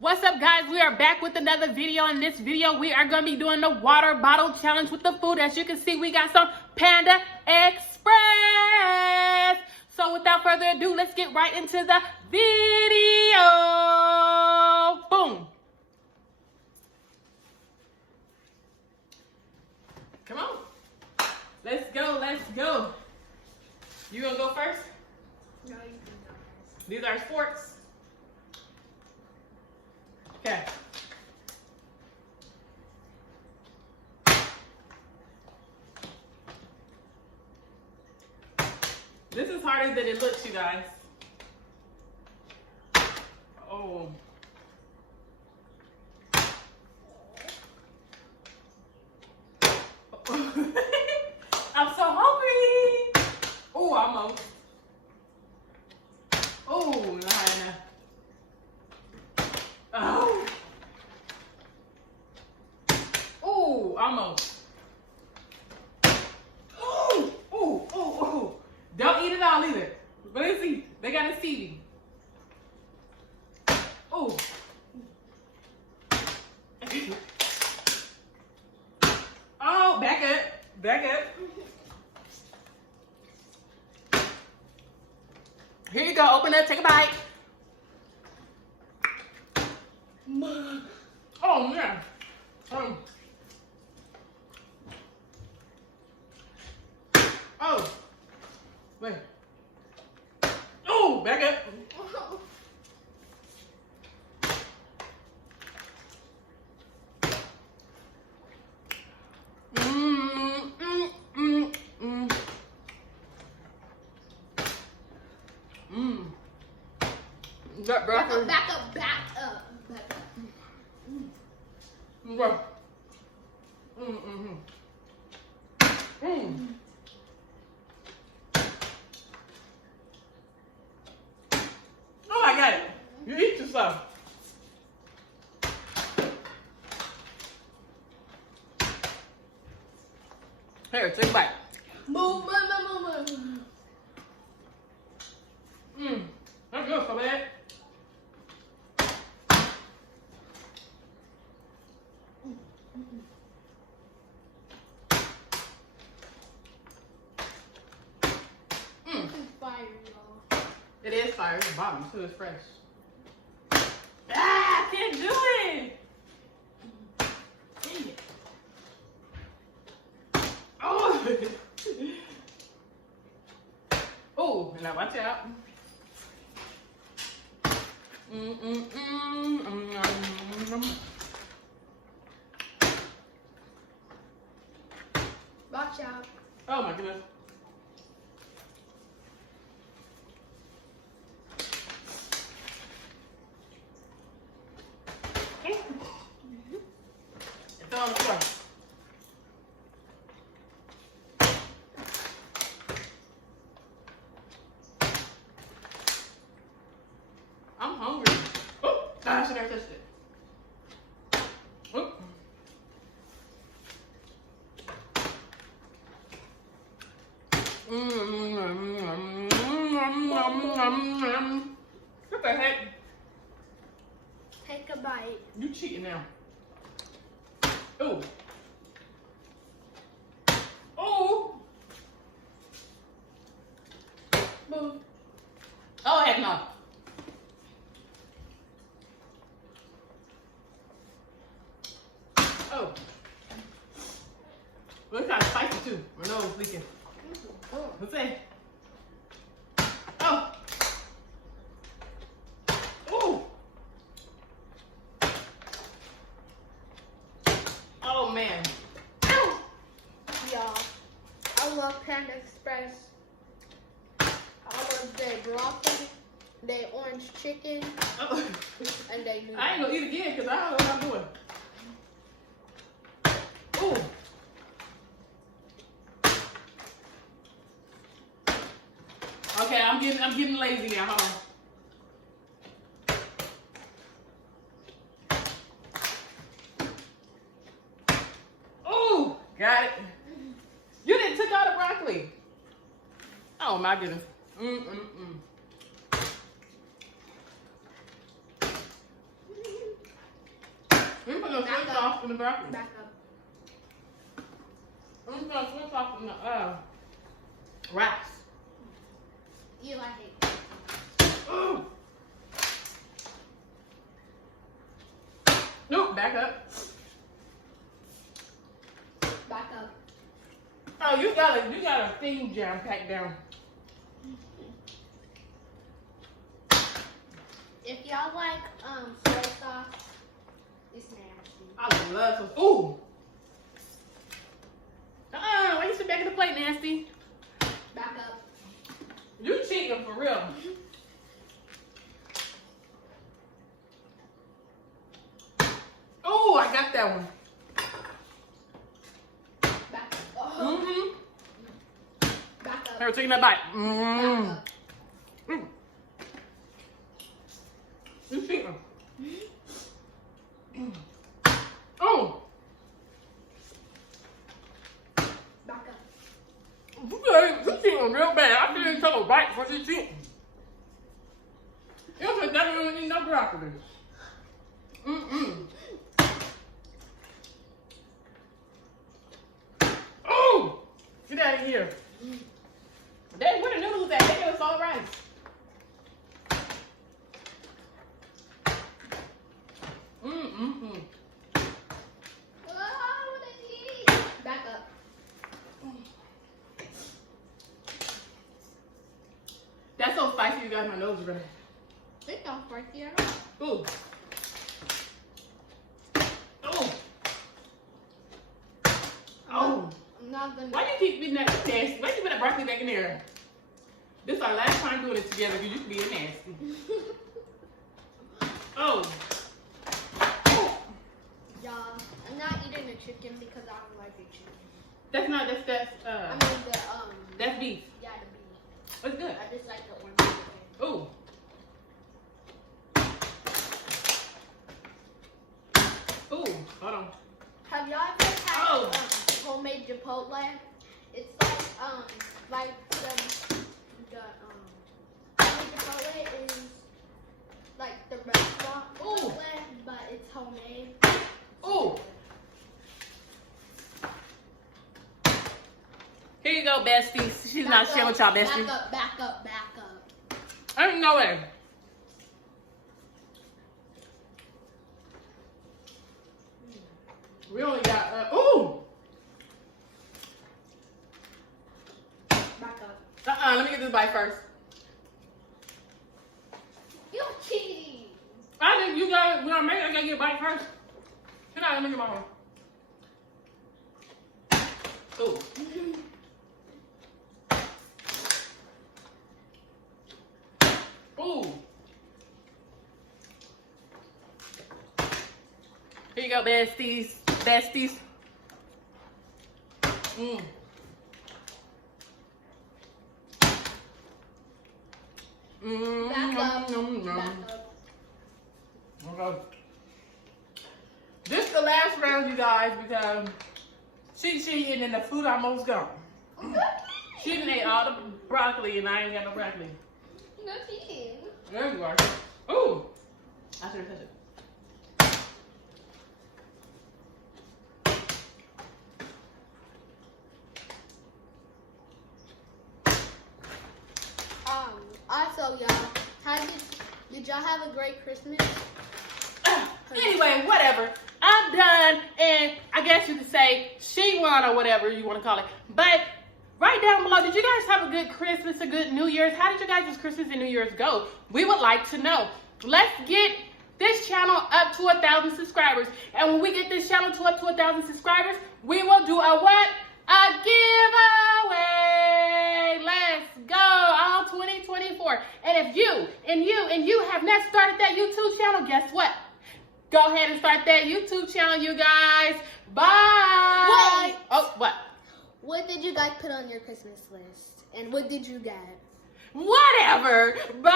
What's up, guys? We are back with another video. In this video, we are going to be doing the water bottle challenge with the food. As you can see, we got some Panda Express. So without further ado, let's get right into the video. Boom. Come on. Let's go. Let's go. You going to go first? No, you can go first. These are sports. Okay. This is harder than it looks, you guys. Oh. I'm so hungry. Oh, almost. Oh, nah. Oh. Oh, almost. Oh, oh, oh, oh. Don't eat it all either. But let's see. They got a CD. Oh. Oh, back up. Back up. Here you go. Open up. Take a bite. Oh, yeah. Oh. Wait. Oh, back up. That Back up, back up, back up, back up. Oh, I got it. You eat yourself. Here, take a bite. Move, move, move, move. That's good, so bad. This is fire, y'all. It is fire. It's the bottom, too. It's fresh. Ah, I can't do it. Dang it. Oh. Oh, now watch out. Watch out. Oh my goodness. It's on the floor. I'm hungry. Oh, I should have touched it. Oh. What the heck? Take a bite. You cheating now. Oh. Oh. Move. Oh, heck no. Oh. Well, it's kind of spicy too. My nose is leaking. What's that? Oh. Ooh. Oh man. Y'all, I love Panda Express. I love their broccoli, their orange chicken, Oh. and their noodles. I ain't gonna eat again because I don't know what I'm doing. Ooh. Okay, I'm getting lazy now. Hold on. Ooh, got it. You didn't took out the broccoli. Oh my goodness. sauce in the broccoli. Back up. I'm gonna put soy sauce in the rice. You like it. Ooh. Nope, back up. Back up. Oh, you got a thing jam packed down. If y'all like soy sauce, it's nasty. I love some. Ooh. Why you sit back in the plate, nasty? Back up. You cheating for real. Oh, I got that one. Back up. Oh. Mm-hmm. Back up. Here, taking that bite. Back Mm. up. Mm. You cheating. Oh. Back up. You cheating real bad. I didn't take a bite before you cheating. You don't definitely need no broccoli. Mm-mm. Oh! Get out of here. Dang, where the noodles at? They gave us all rice. Mm-mm-mm. Oh, what did he eat? Back up. That's so spicy you got my nose running. It's not spicy at all. Ooh. Oh. Oh. I'm not gonna. Why you keep beating that nasty? Why you put that broccoli back in there? This is our last time doing it together because you can be a nasty. Oh. Y'all, I'm not eating the chicken because I don't like the chicken. That's not, that's, I mean the that's beef. yeah, the beef. It's good. I just like the orange chicken. Ooh. Ooh, hold on. Have y'all ever had Oh. homemade Chipotle? It's like the homemade Chipotle is like the restaurant Ooh. Chipotle, but it's homemade. Ooh. Here you go, besties. She's not sharing with y'all, bestie. Back up, back up, back up. Ain't no way. We only got, ooh. Back up. Let me get this bite first. You're cheating. I think you got it. We don't make it. I gotta get a bite first. Good night. Let me get my one. Ooh. Ooh. Here you go, besties. Besties. Mm. Back up. Mm. Back up. Okay. This is the last round, you guys, because she eating and the food almost gone. She done ate all the broccoli and I ain't got no broccoli. You're cheating. There you are. Ooh. I should have touched it. Also, y'all, did y'all have a great Christmas? Anyway, whatever. I'm done, and I guess you could say she won or whatever you want to call it. But write down below, did you guys have a good Christmas, a good New Year's? How did you guys' Christmas and New Year's go? We would like to know. Let's get this channel up to 1,000 subscribers. And when we get this channel up to 1,000 subscribers, we will do a what? A giveaway. Let's go. All 2024. And if you have not started that YouTube channel, guess what? Go ahead and start that YouTube channel, you guys. Bye. Wait. Oh, what? What did you guys put on your Christmas list? And what did you get? Whatever. Bye.